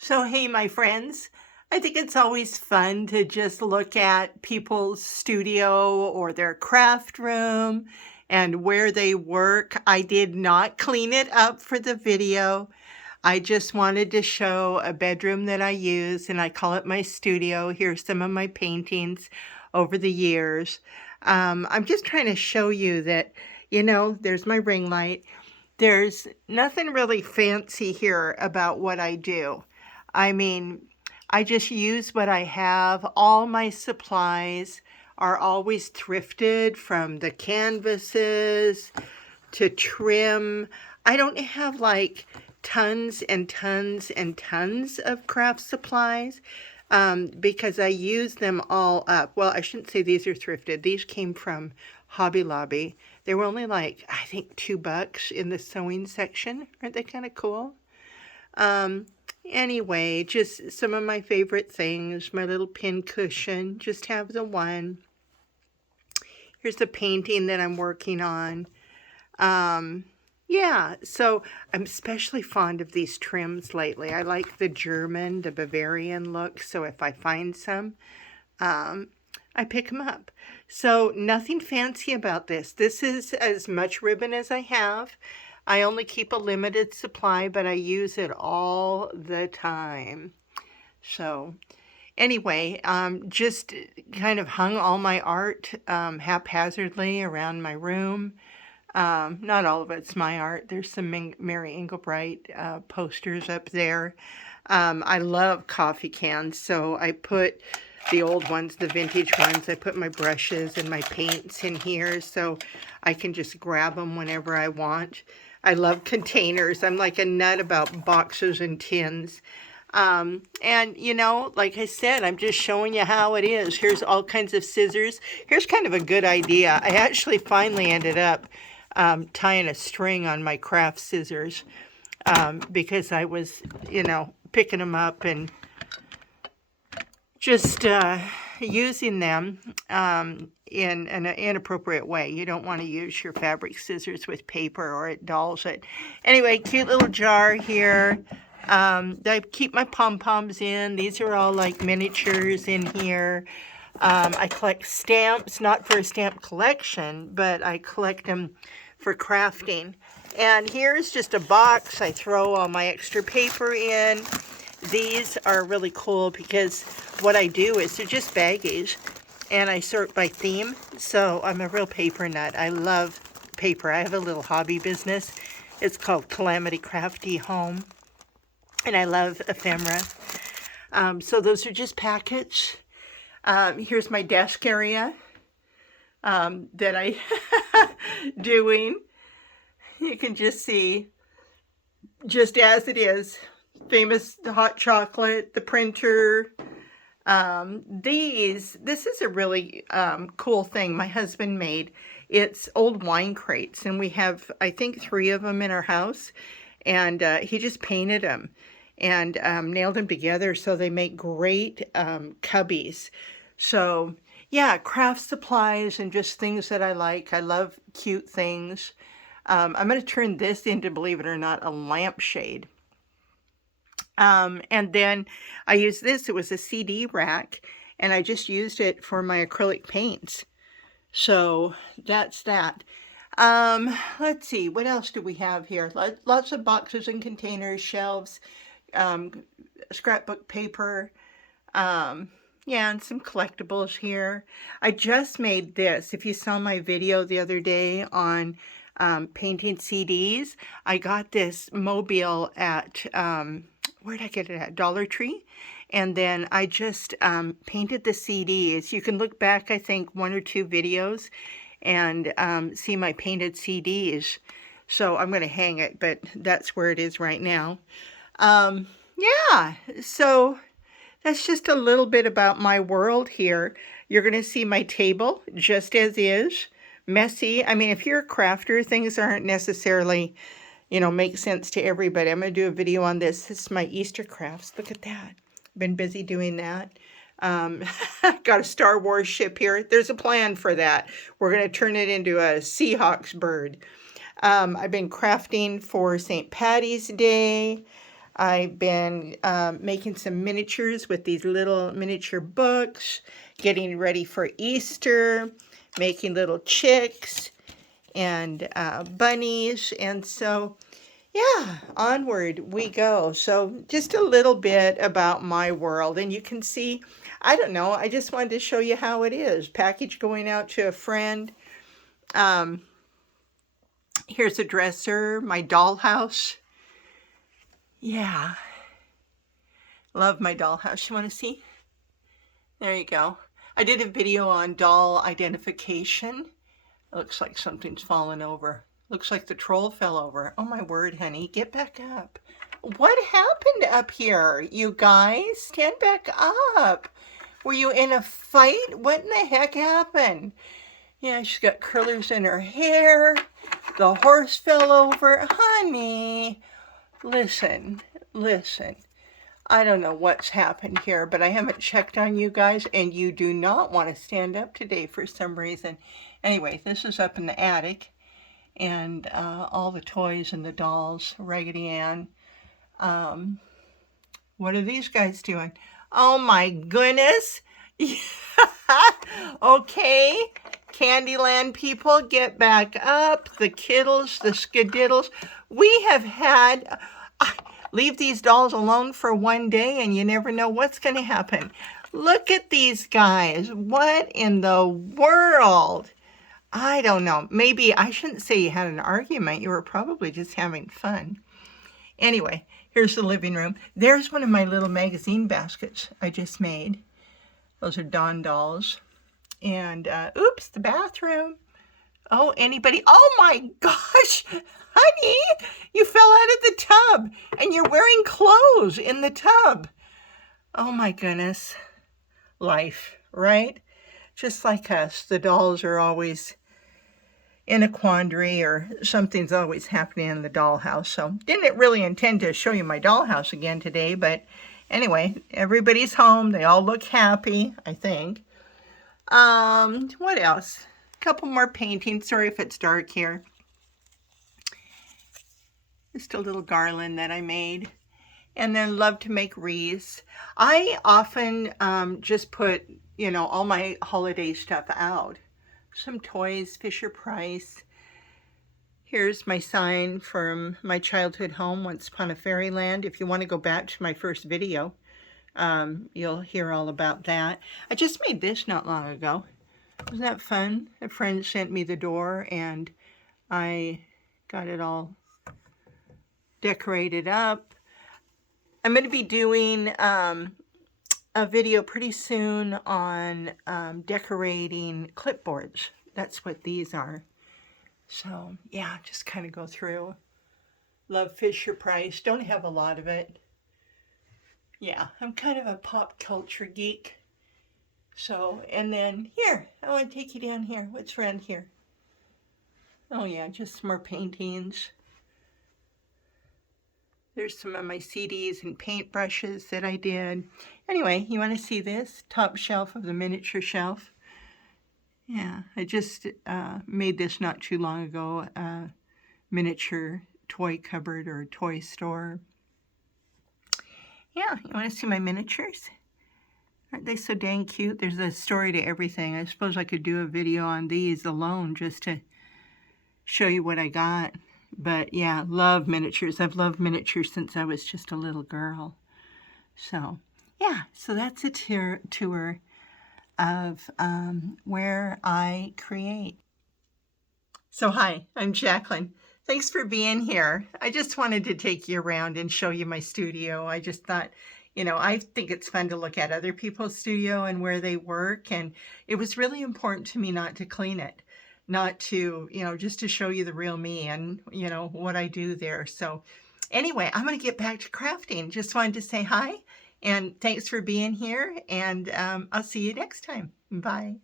So, hey, my friends, I think it's always fun to just look at people's studio or their craft room and where they work. I did not clean it up for the video. I just wanted to show a bedroom that I use, and I call it my studio. Here's some of my paintings over the years. I'm just trying to show you that, there's my ring light. There's nothing really fancy here about what I do. I mean, I just use what I have. All my supplies are always thrifted, from the canvases to trim. I don't have like tons and tons and tons of craft supplies because I use them all up. Well, I shouldn't say these are thrifted. These came from Hobby Lobby. They were only like, I think, $2 in the sewing section. Aren't they kind of cool? Um, anyway, just some of my favorite things. My little pin cushion, just have the one. Here's the painting that I'm working on. Um, yeah, so I'm especially fond of these trims lately. I like the German, the Bavarian look, so if I find some, um, I pick them up. So nothing fancy about this. This is as much ribbon as I have. I only keep a limited supply, but I use it all the time. So anyway, just kind of hung all my art haphazardly around my room. Not all of it's my art. There's some Mary Engelbreit posters up there. I love coffee cans, so I put the old ones, the vintage ones. I put my brushes and my paints in here so I can just grab them whenever I want. I love containers. I'm like a nut about boxes and tins. And like I said, I'm just showing you how it is. Here's all kinds of scissors. Here's kind of a good idea. I actually finally ended up tying a string on my craft scissors because I was, picking them up and just using them in an inappropriate way. You don't want to use your fabric scissors with paper or it dulls it. Anyway, cute little jar here. I keep my pom-poms in. These are all like miniatures in here. I collect stamps, not for a stamp collection, but I collect them for crafting. And here's just a box. I throw all my extra paper in. These are really cool because what I do is they're just baggies, and I sort by theme. So I'm a real paper nut. I love paper. I have a little hobby business. It's called Calamity Crafty Home, and I love ephemera. So those are just packets. Here's my desk area that I doing. You can just see just as it is. Famous hot chocolate, the printer. This is a really cool thing my husband made. It's old wine crates, and we have, I think, 3 of them in our house. And he just painted them and nailed them together so they make great cubbies. So yeah, craft supplies and just things that I like. I love cute things. I'm going to turn this into, believe it or not, a lampshade. And then I used this. It was a CD rack, and I just used it for my acrylic paints. So that's that. Let's see, what else do we have here? Lots of boxes and containers, shelves, scrapbook paper, yeah, and some collectibles here. I just made this. If you saw my video the other day on painting CDs, I got this mobile at, where did I get it at? Dollar Tree. And then I just painted the CDs. You can look back, I think, 1 or 2 videos and see my painted CDs. So I'm going to hang it, but that's where it is right now. Yeah, so that's just a little bit about my world here. You're going to see my table just as is, messy. I mean, if you're a crafter, things aren't necessarily, make sense to everybody. I'm going to do a video on this. This is my Easter crafts. Look at that. Been busy doing that. Got a Star Wars ship here. There's a plan for that. We're going to turn it into a Seahawks bird. I've been crafting for St. Patty's Day. I've been making some miniatures with these little miniature books, getting ready for Easter, making little chicks and bunnies. And so, yeah, onward we go. So just a little bit about my world. And you can see, I don't know, I just wanted to show you how it is. Package going out to a friend. Here's a dresser, my dollhouse. Yeah, love my dollhouse. You want to see? There you go. I did a video on doll identification. It looks like something's fallen over. Looks like the troll fell over. Oh my word, honey, get back up. What happened up here, you guys? Stand back up. Were you in a fight? What in the heck happened? Yeah, she's got curlers in her hair. The horse fell over. Honey, listen. I don't know what's happened here, but I haven't checked on you guys, and you do not want to stand up today for some reason. Anyway, this is up in the attic, and all the toys and the dolls, Raggedy Ann. What are these guys doing? Oh my goodness. Okay, Candyland people, get back up. The kiddles, the skadiddles. We have had... leave these dolls alone for one day and you never know what's going to happen. Look at these guys. What in the world? I don't know. Maybe I shouldn't say you had an argument. You were probably just having fun. Anyway, here's the living room. There's one of my little magazine baskets I just made. Those are Dawn dolls. And, oops, the bathroom. Oh, anybody? Oh my gosh, honey, you fell out of the tub and you're wearing clothes in the tub. Oh my goodness. Life, right? Just like us, the dolls are always in a quandary or something's always happening in the dollhouse. So didn't really intend to show you my dollhouse again today, but anyway, everybody's home. They all look happy, I think. What else? A couple more paintings. Sorry if it's dark here. Just a little garland that I made. And then love to make wreaths. I often just put, you know, all my holiday stuff out. Some toys, Fisher-Price. Here's my sign from my childhood home, Once Upon a Fairyland. If you want to go back to my first video, you'll hear all about that. I just made this not long ago. Wasn't that fun? A friend sent me the door and I got it all decorated up. I'm going to be doing a video pretty soon on decorating clipboards. That's what these are. So yeah, just kind of go through. Love Fisher-Price. Don't have a lot of it. Yeah, I'm kind of a pop culture geek. So, and then here, I want to take you down here. What's around here? Oh yeah, just some more paintings. There's some of my CDs and paintbrushes that I did. Anyway, you want to see this? Top shelf of the miniature shelf. Yeah, I just made this not too long ago. Miniature toy cupboard or toy store. Yeah, you want to see my miniatures? Aren't they so dang cute? There's a story to everything. I suppose I could do a video on these alone just to show you what I got. But yeah, love miniatures. I've loved miniatures since I was just a little girl. So yeah, so that's a tour of where I create. So hi, I'm Jacqueline. Thanks for being here. I just wanted to take you around and show you my studio. I just thought, you know, I think it's fun to look at other people's studio and where they work. And it was really important to me not to clean it, not to, you know, just to show you the real me and, you know, what I do there. So anyway, I'm going to get back to crafting. Just wanted to say hi and thanks for being here. And I'll see you next time. Bye.